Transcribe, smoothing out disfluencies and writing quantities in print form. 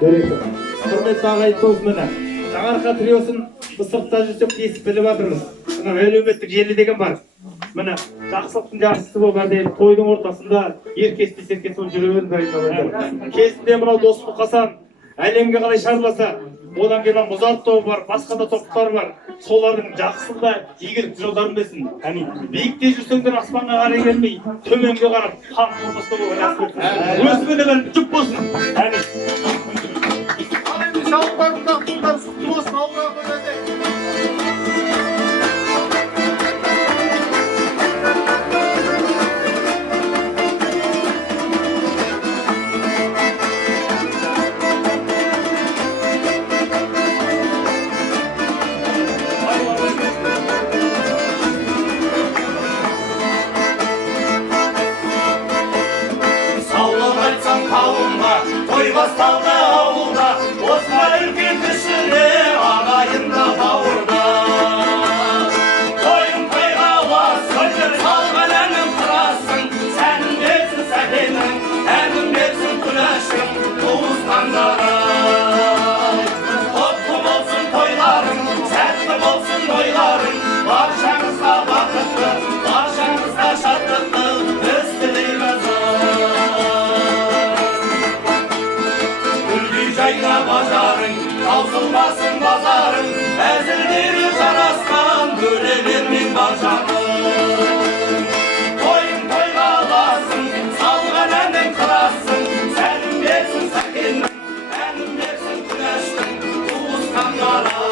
Құрметті ағайын тоғыз міне. Жаңарқа триосын Мысырда жүрсек естіп біліп жатырмыз. Мына әлеуметтік желі деген бар. Міне жақсылықтың жақсысы болып әрдайым тойдың ортасында еркес серкес жүре беріңдер. Кезінде мынау Дос Мұқасан әлемге қалай шарласа, одан кейін Мұзарт тобы бар, басқа да топтар бар. Солардың жақсылықта игілікті жолдарын білсін. Биікте жүрсеңдер аспанға қарай келмей, төменге қарап хан болмаста болған өсімдігін жүк болсын. Шалықтарында құлдар сұқты болсын, ауыра қойады. Саулық айтсам қауымға, той басталды ауылда, осындай үлкен кішілі ағайында бауырда. Тойым тойға ұласын, салған әнім құрасын, сәнім берсін сәкенің, әнім берсін күләшім, туысқандарым. Құтты болсын тойларың, сәтті болсын тойларың, баршаңызға бақытты, баршаңызға шаттықты біз тілейміз. Жайна базарың, таусылмасын базарың, әзілдері жарасқан бөлелермен бажағың. Тойың тойға аласың, салған әнің қырасың, сәнім берсін сәкеннің, әнім берсін күләштің, туысқандары.